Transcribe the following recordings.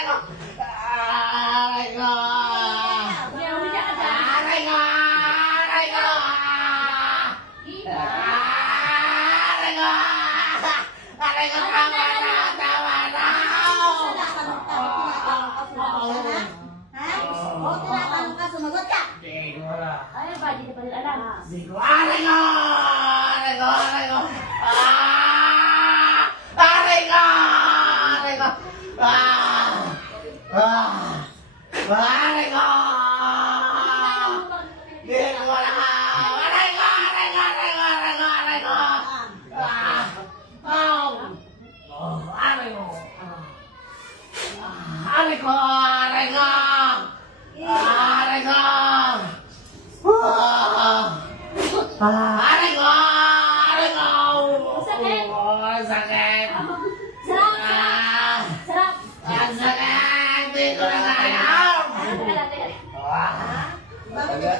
Aray ko! Aray ko! Umiyak ka dyan. Aray ko! Aray ko! Aray ko! Aray ko! Tama na! Tama na! O, tinatanong ka, sumagot ka. Hindi ko wala. Ay, ba, di ka pa rin alam. Hindi ko. Aray ko! Aray ko! Aray ko! Aray ko! Aray ko! Aray ko! Hindi ko wala. Aray ko! Aray ko! Aray ko! Aray ko! Aray ko! Aray ko! Aray ko! Aray ko! Aray ko! Aray ko! Aray ko! Sakit! Ang sakit! Sarap! Sarap! Ang sakit! Hindi ko na kaya!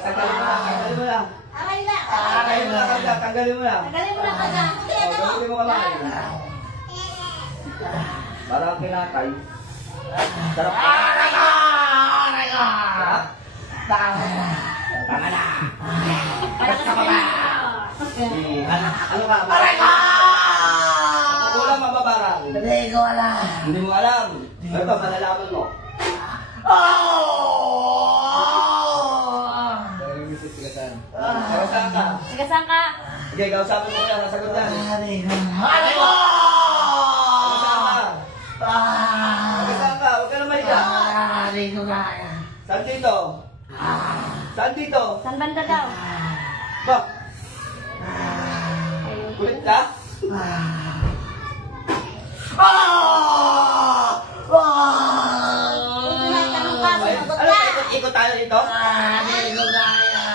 Tanggalin mo na. Aray na! Tanggalin mo na. Tanggalin mo na. Tanggalin mo na ka dyan. Tanggalin mo kamay. Parang kinakay. Sarap. Aray ko! Aray ko! Tama na! Tama na! Para ka ba? Ano ka? Aray ko! Kulang mababarang. Hindi ko alam! Hindi mo alam. Ito, malalaman mo. Kausap ka. Sigasan ka. Sige, kausapin mo yan. Sasagot yan. Aray ko! Kausap ka. Kausap ka. Huwag ka na mahiga. Aray ko kaya! Saan dito? Saan dito? Saan banda daw? Ba? Ayun. Kulit ka? Kung tinatanong ka, Ay, sumagot ano, ka. ikot tayo dito? Aray ko kaya!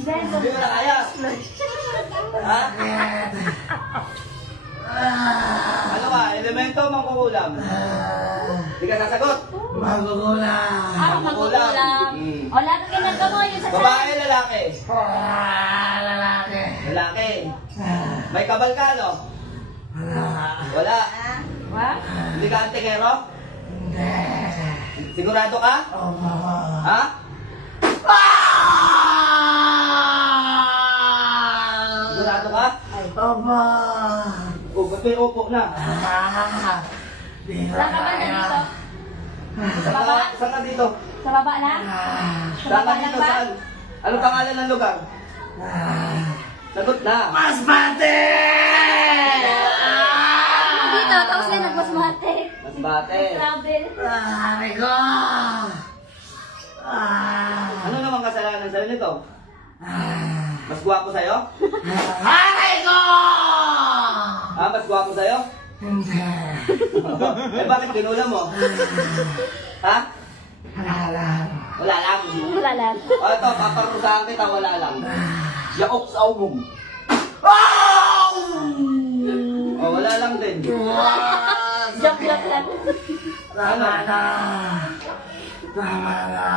Hindi mo na kaya. Ha? Ano ka? Elemento mangkukulam. Hindi ka sasagot. Magugulang! Ah, magkukulam. O, lahat ka ng gamoy yung sa Babae, lalaki. Lalaki! Lalaki. May kabal ka, no? Wala. Ha? Hindi ka antikero? Hindi! Sigurado ka? Opo! Ha? Sigurado ka? Opo! O, ba't may upo na? Di ko Saan ka ba kaya! dito? Saan ka, saan ka dito? Sa baba na? Sa Saan ka baba lang dito? ba? Saan? Anong pangalan ng lugar? Sagot na. Masbate! Dito, tapos na nagmasmate. Masbate. Travel. Aray ko! Ano naman kasalanan sa'yo nito? Mas gwapo sa'yo? Aray ko! Ha? Mas gwapo sa'yo? Hindi! Eh bakit kinula mo? Ha? Wala lang! Wala lang. Wala lang. O ito, paparusahan kita, wala lang. Yaok sa umong. O, wala lang din. Joke lang. Tama na! Tama na!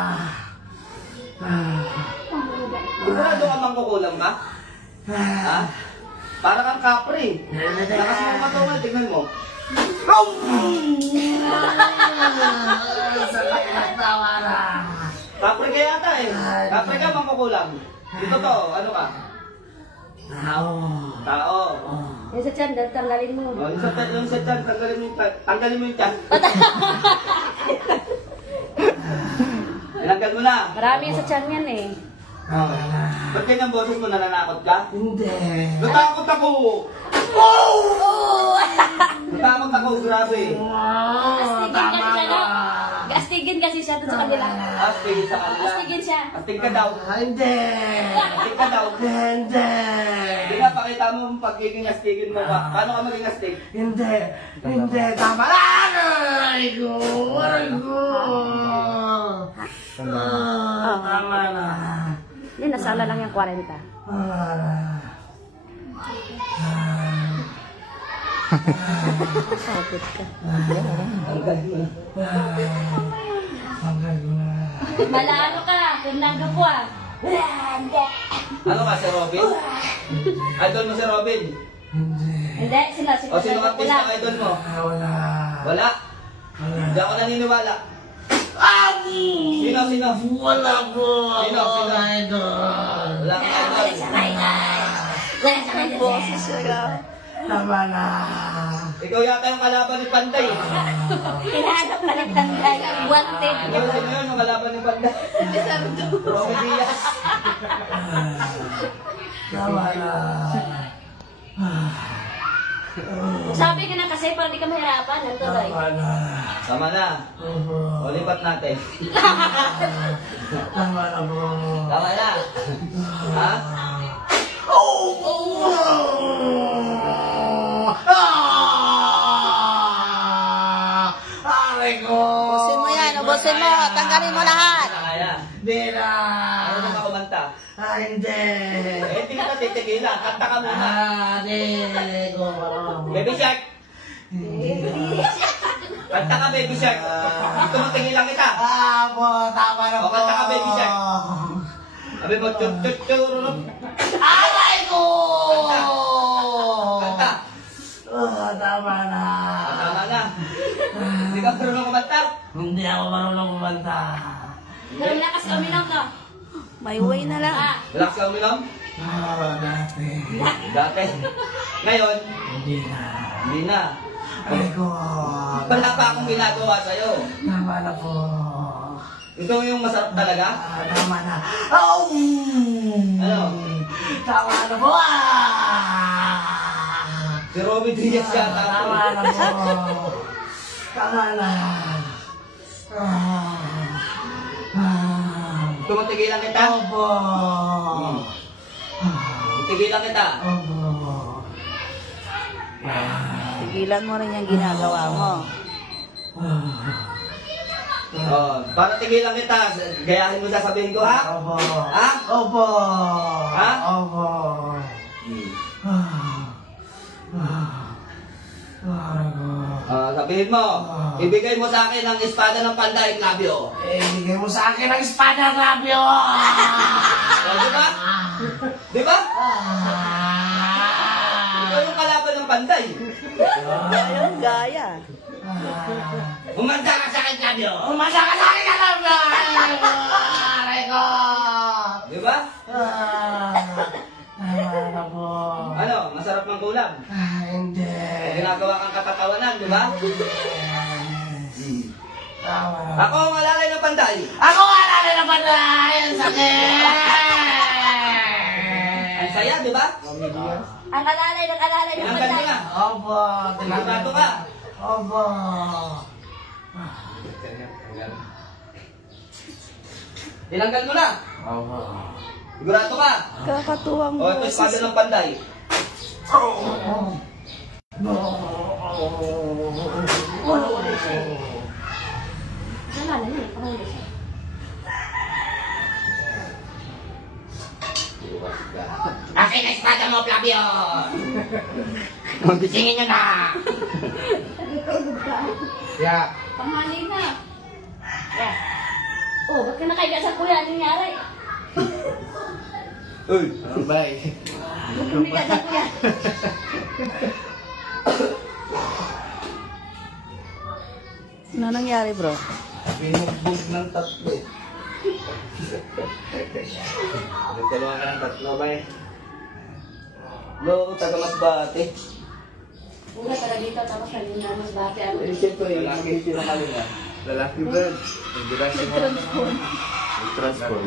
Sigurado ka mangkukulam ka? Ha? Para kang kapre. Lakas mo patungan, tignan mo. Kapre ka yata eh. Kapre ka mangkukulam. Dito to, ano ka? Tao. Yung sa tiyan, tanggalin mo. O, yung sa tiyan, tanggalin mo yung tiyan. Tinanggal mo na. Marami yung sa tiyan yan eh. Ba't kanyang boses mo, nananakot ka? Hindi! Natakot ako! Natakot ako, grabe. Astigin kasi siya, no? Astigin kasi siya dun sa kanila. Astig sa kanila. Astigin siya. Astig ka daw. Hindi! Astig ka daw. Hindi! Hindi nga, pakita mo yung pagiging astigin mo ka. Paano ka maging astig? Hindi! Hindi! Tama na! Aray ko! Aray ko! Tama na! Hindi, nasala lang yung 40. Sabot ka. Malano ka, Fernando po ah. Ano ka, si Robin? Idol mo si Robin? Hindi, sila. O sino ang artist ng idol mo? Wala. Wala. Hindi ako naniniwala. Sino? Wala po. Sino? Idol. Wala kang idol. Wala sa kanya. Boses siya. Tama na. Ikaw yata yung kalaban ni Panday. Hinahanap ka ng tanggal. Wanted. Ikaw din yun, yung kalaban ni Panday. Romy Diaz. Tama na. Sabi ka na kasi para di ka mahirapan. Ang tuloy. Tama na. Tama na. O, lipat natin. Tama na bro. Tama na. Ha? Aray ko. Ubusin mo yan, ubusin mo. Tanggalin mo lahat. Kaya. Di na. Ano naman kumanta? Hindi. Eh, hindi kita titigilan. Kanta ka muna. Di ko. Baby Shark. Kanta ka, Baby Shark. Dito mo tingilan kita. Po, tama na O, po. kanta ka, Baby Shark. Sabi mo, chut. Aray ko. Kanta. Tama na. Tama na. Hindi ka marunong kumanta. Hindi ako marunong kumanta. Pero lakas kami lang ka. May way na lang. Relax ka uminom. Dati. Dati. Ngayon, Hindi na. hindi na. Aray ko. Wala pa akong ginagawa sa'yo. Tama na po. Ito yung masarap talaga. Tama na. Oh! Ano? Tama na po. Si Romy Diaz yata. Tama na po. Tama na. Tumatigilan kita. Opo. Tigilan kita. Opo. Tigilan mo rin yung ginagawa mo. Oh, para tigilan kita, gayahin mo sasabihin ko, ha? Opo. Ha? Opo. Ha? Opo. Sabihin mo, ibigay mo sa akin ang espada ng Panday, Clavio. Bigay mo sa akin ang espada, Rabio! Oh, di ba? Di ba? Ikaw yung kalaban ng Panday. Ayun, gaya. Umanda ka sa akin, Clavio. Umasa ka sa akin, Rabio! Aray ko! Di ba? Tama na po. Ano, masarap ng kulam. Hindi. Ginagawa kang katatawanan, di ba? Tama na. Ako ang alalay ng Panday. Ako wala na naman na! Ang sakit! Ang saya, di ba? Ang alalay ng Tinanggal mo Panday. na. Opo. Sigurado ka. Opo. Tinanggal mo na. Opo. Sigurado ka. Kakatuwang O, ito espada ng Panday. Alalay niya. Pangulit siya. Akin na espada mo, Flavio! Gisingin nyo na! Yeah. Panghali na. Yeah. Oh, ba't ka nakaiga sa kuya? Anong nangyari? Uy. Bye. Bumili ka sa kuya. Ano nangyari, bro? Binugbog ng tatlo. Nagdalawa ka ng tatlo, bay. Loko, taga Masbate. Una para dito, tapos kanina mas bati ako. Eh, siyempre, yung lagi sila kalinga. Lalaki ba? Nag-transform.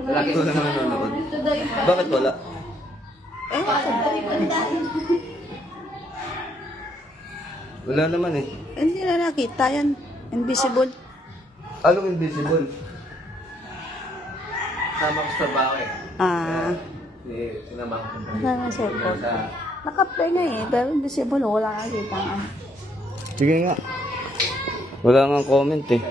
Lalaki ko na naman nanonood. Ito daw yung Bakit wala? Wala naman eh. Hindi na nakita yan. Invisible. Anong invisible? Sama ko sa trabaho eh. Ah, Sinama ko. wala na cellphone. Sa Naka-play nga eh, pero invisible. Wala nakita nga. Sige nga. Wala nga comment eh.